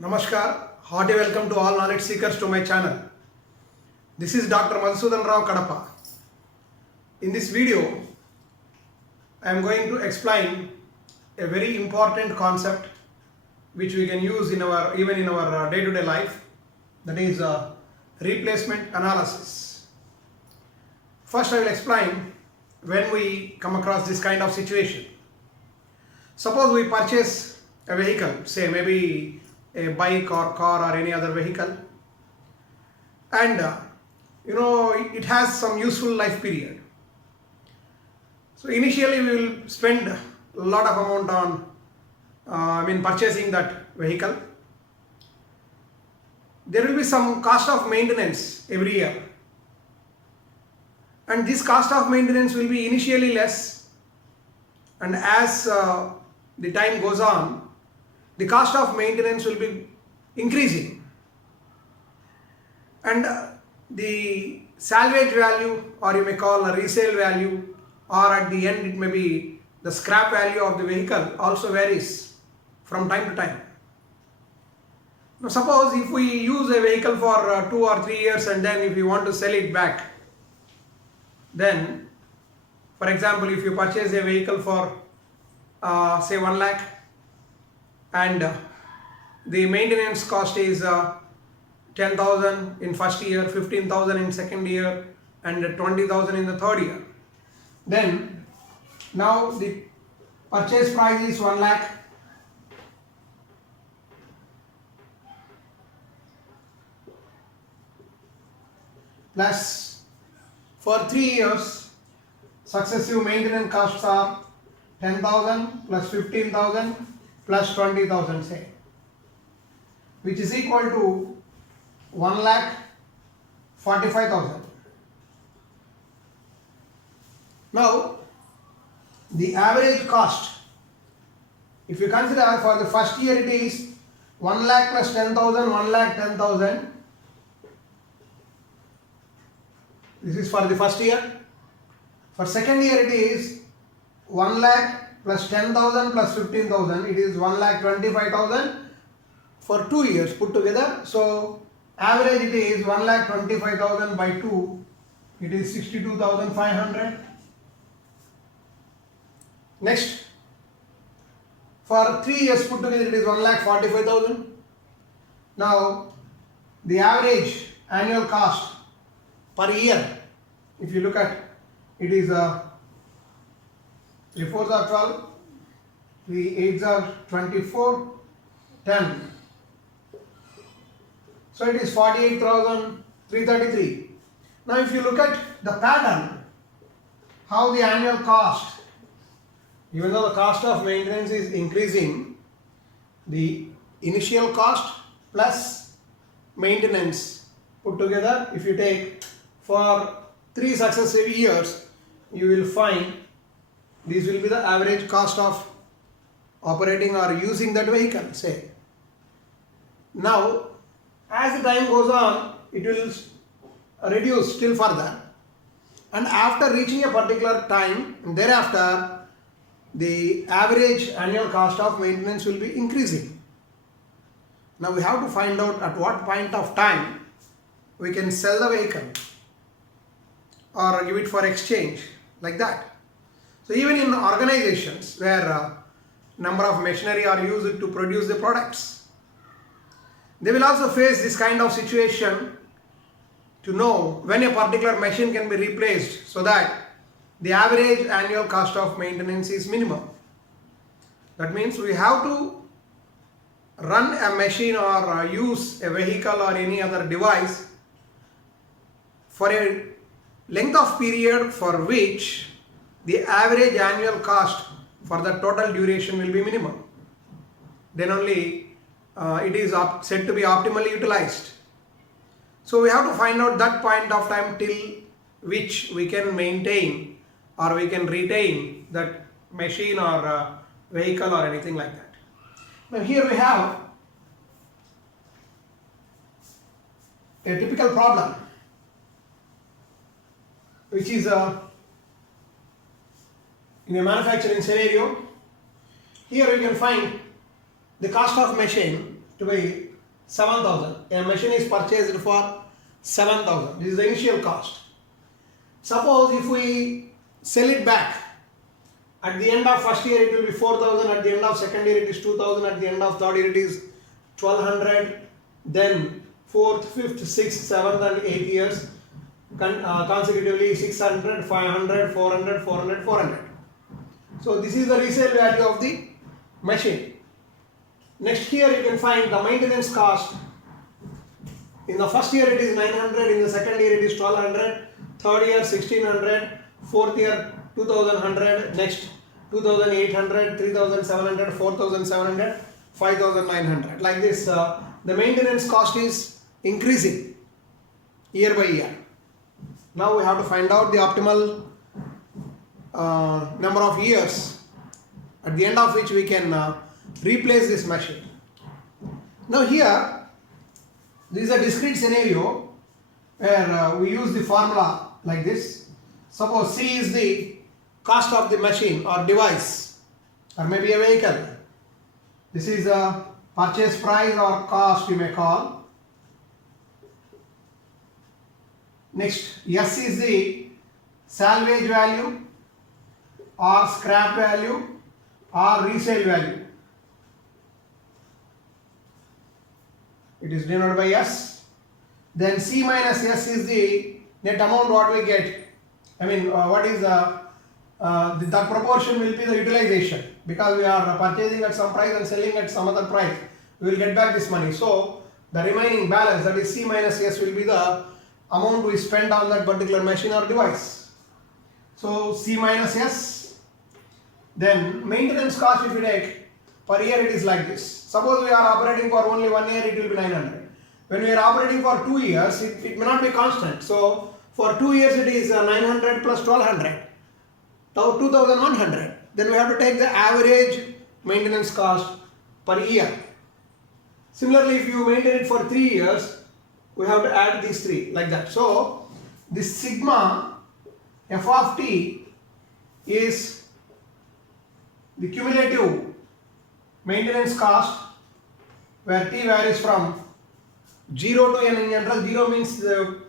Namaskar, hearty welcome to all knowledge seekers to my channel. This is Dr. Madhusudan Rao Kadapa. In this video, I am going to explain a very important concept which we can use in our day-to-day life, that is replacement analysis. First, I will explain when we come across this kind of situation. Suppose we purchase a vehicle, say maybe a bike or car or any other vehicle, and it has some useful life period. So initially we will spend a lot of amount on purchasing that vehicle. There will be some cost of maintenance every year, and this cost of maintenance will be initially less, and as the time goes on, the cost of maintenance will be increasing, and the salvage value, or you may call a resale value, or at the end it may be the scrap value of the vehicle, also varies from time to time. Now suppose if we use a vehicle for 2 or 3 years, and then if you want to sell it back, then for example if you purchase a vehicle for say 1 lakh, and the maintenance cost is 10,000 in first year, 15,000 in second year, and 20,000 in the third year. Then now the purchase price is 1 lakh, plus for 3 years successive maintenance costs are 10,000 plus 15,000 plus 20,000, say, which is equal to 1,45,000. Now the average cost, if you consider for the first year, it is 1 lakh plus 10,000, 1 lakh 10,000. This is for the first year. For second year it is 1 lakh plus 10,000 plus 15,000, it is 1,25,000 for 2 years put together. So average it is 1,25,000 by 2, it is 62,500. Next, for 3 years put together it is 1,45,000. Now the average annual cost per year, if you look at, it is 3 4s are 12, 3 8s are 24, 10. So it is 48,333. Now if you look at the pattern, how the annual cost, even though the cost of maintenance is increasing, the initial cost plus maintenance put together, if you take for 3 successive years, you will find this will be the average cost of operating or using that vehicle, say. Now as the time goes on, it will reduce still further, and after reaching a particular time, thereafter the average annual cost of maintenance will be increasing. Now we have to find out at what point of time we can sell the vehicle or give it for exchange, like that. So even in organizations where number of machinery are used to produce the products, they will also face this kind of situation to know when a particular machine can be replaced, so that the average annual cost of maintenance is minimum. That means we have to run a machine or use a vehicle or any other device for a length of period for which the average annual cost for the total duration will be minimum. Then only it is said to be optimally utilized. So we have to find out that point of time till which we can maintain or we can retain that machine or vehicle or anything like that. Now here we have a typical problem, which is in a manufacturing scenario. Here you can find the cost of machine to be 7,000. A machine is purchased for 7,000. This is the initial cost. Suppose if we sell it back, at the end of first year it will be 4,000, at the end of second year it is 2,000, at the end of third year it is 1,200, then fourth, fifth, sixth, seventh and eighth years consecutively 600, 500, 400, 400, 400. So this is the resale value of the machine. Next here you can find the maintenance cost. In the first year it is 900, in the second year it is 1,200, third year 1,600, fourth year 2,100, next 2,800, 3,700, 4,700, 5,900. Like this, the maintenance cost is increasing year by year. Now we have to find out the optimal number of years at the end of which we can replace this machine. Now here, this is a discrete scenario where we use the formula like this. Suppose C is the cost of the machine or device or maybe a vehicle. This is a purchase price or cost you may call. Next, S is the salvage value or scrap value or resale value. It is denoted by S. Then C minus S is the net amount what we get. I mean, what is the proportion will be the utilization, because we are purchasing at some price and selling at some other price. We will get back this money. So the remaining balance, that is C minus S, will be the amount we spent on that particular machine or device. So C minus S. Then maintenance cost, if you take per year, it is like this. Suppose we are operating for only 1 year, it will be 900. When we are operating for 2 years, it may not be constant. So for 2 years it is 900 plus 1,200. Now 2,100. Then we have to take the average maintenance cost per year. Similarly, if you maintain it for 3 years, we have to add these 3 like that. So this sigma f of t is the cumulative maintenance cost where t varies from 0 to n. In general, 0 means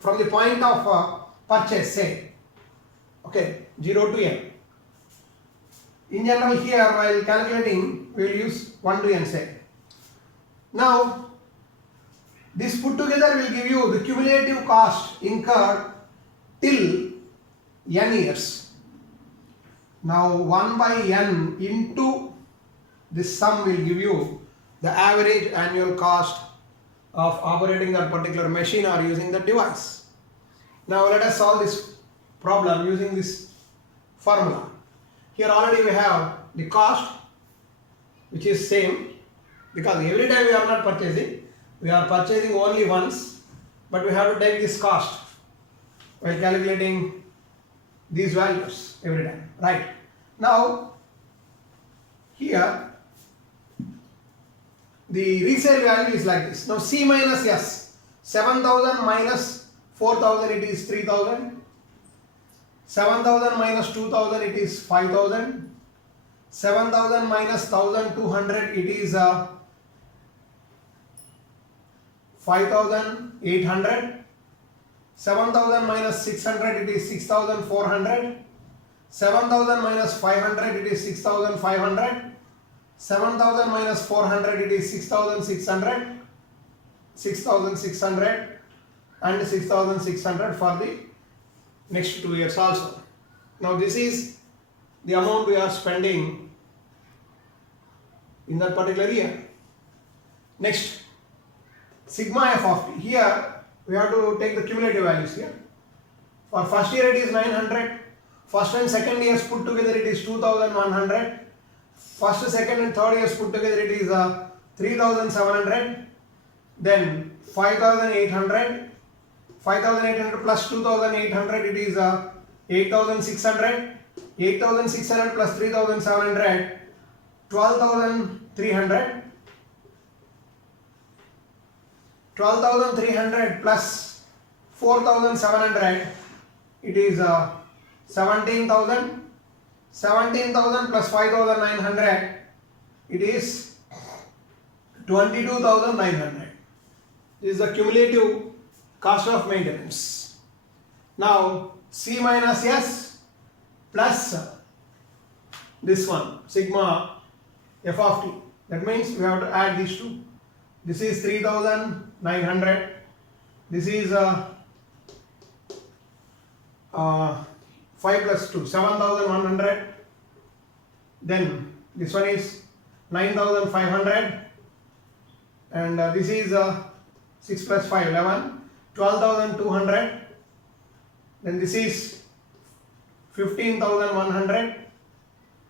from the point of purchase, say. Okay, 0 to n. In general, here while calculating, we will use 1 to n, say. Now, this put together will give you the cumulative cost incurred till n years. Now, 1 by n into this sum will give you the average annual cost of operating that particular machine or using that device. Now, let us solve this problem using this formula. Here already we have the cost, which is same, because every time we are not purchasing, we are purchasing only once, but we have to take this cost while calculating these values every time, right? Now, here the resale value is like this. Now C minus S, 7,000 minus 4,000, it is 3,000. 7,000 minus 2,000, it is 5,000. 7,000 minus 1,200, it is 5,800. 7,000 minus 600, it is 6,400. 7,000 minus 500, it is 6,500. 7,000 minus 400, it is 6,600. 6,600 and 6,600 for the next 2 years also. Now this is the amount we are spending in that particular year. Next, sigma f of t. Here we have to take the cumulative values here. For first year it is 900. First and second years put together it is 2,100. First, second and third years put together it is 3,700. Then 5,800. 5,800 plus 2,800, it is 8,600. 8,600 plus 3,700, 12,300. 12,300 plus 4,700, it is 17,000. 17,000 plus 5,900, it is 22,900. This is the cumulative cost of maintenance. Now C minus S plus this one sigma f of t. That means we have to add these two. This is 3900. This is 5 plus 2, 7100. Then this one is 9500. And this is 6 plus 5, 11, 12,200. Then this is 15,100.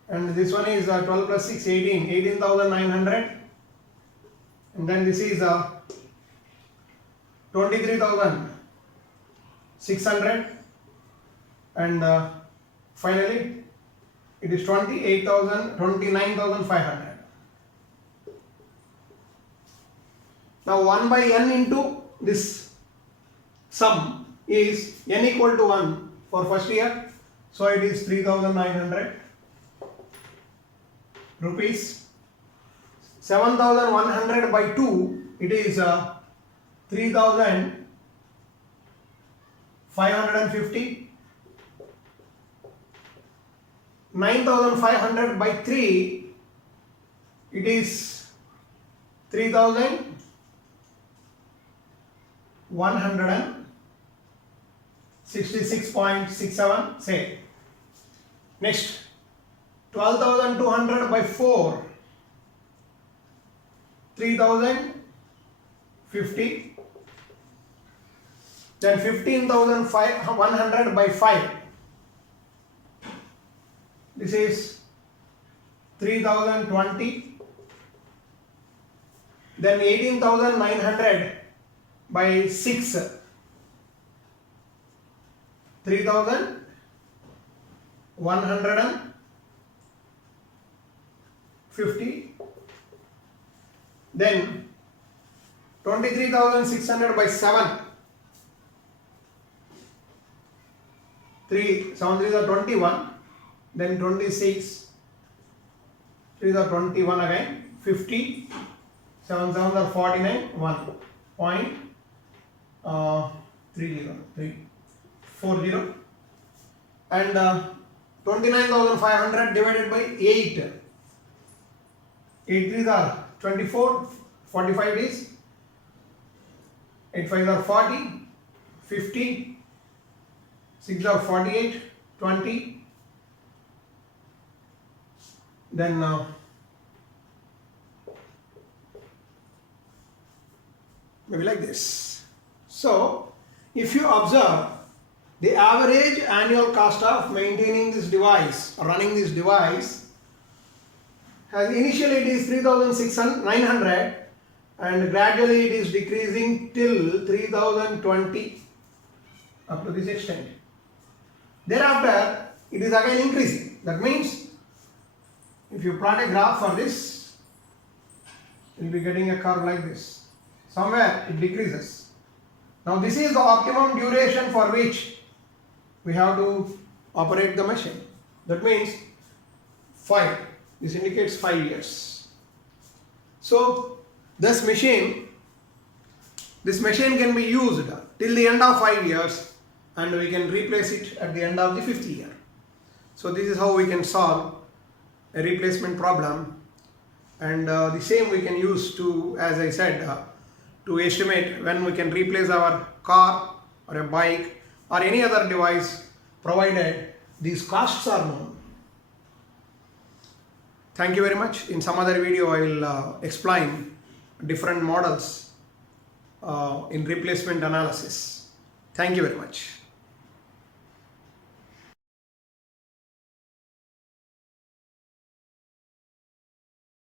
And this one is 12 plus 6, 18, 18,900. And then this is 23,600. And finally it is 29,500. Now 1 by n into this sum is n equal to 1 for first year. So it is 3,900 rupees. 7,100 by 2, it is 3,550. 9,500 by 3, it is 3,166.67. say. Next, 12,200 by 4, 3,050. Then 15,100 by 5, this is 3,020. Then 18,900 by 6, 3,150. Then 23,600 by 7, 7 3s are 21. Then 26, 3s are 21 again, 50, 7 7s are 49, 1.30340. And 29,500 divided by 8. 8 3s are 24, 45 days. 8 5s are 40, 50, 6 are 48, 20. Then maybe like this. So if you observe, the average annual cost of maintaining this device or running this device has initially it is 3,900 and gradually it is decreasing till 3,020 up to this extent. Thereafter it is again increasing. That means if you plot a graph for this, you will be getting a curve like this. Somewhere it decreases. Now this is the optimum duration for which we have to operate the machine. That means 5. This indicates 5 years. So this machine can be used till the end of 5 years and we can replace it at the end of the 5th year. So this is how we can solve a replacement problem, and the same we can use to, as I said, to estimate when we can replace our car or a bike or any other device, provided these costs are known. Thank you very much. In some other video I will explain different models in replacement analysis. Thank you very much.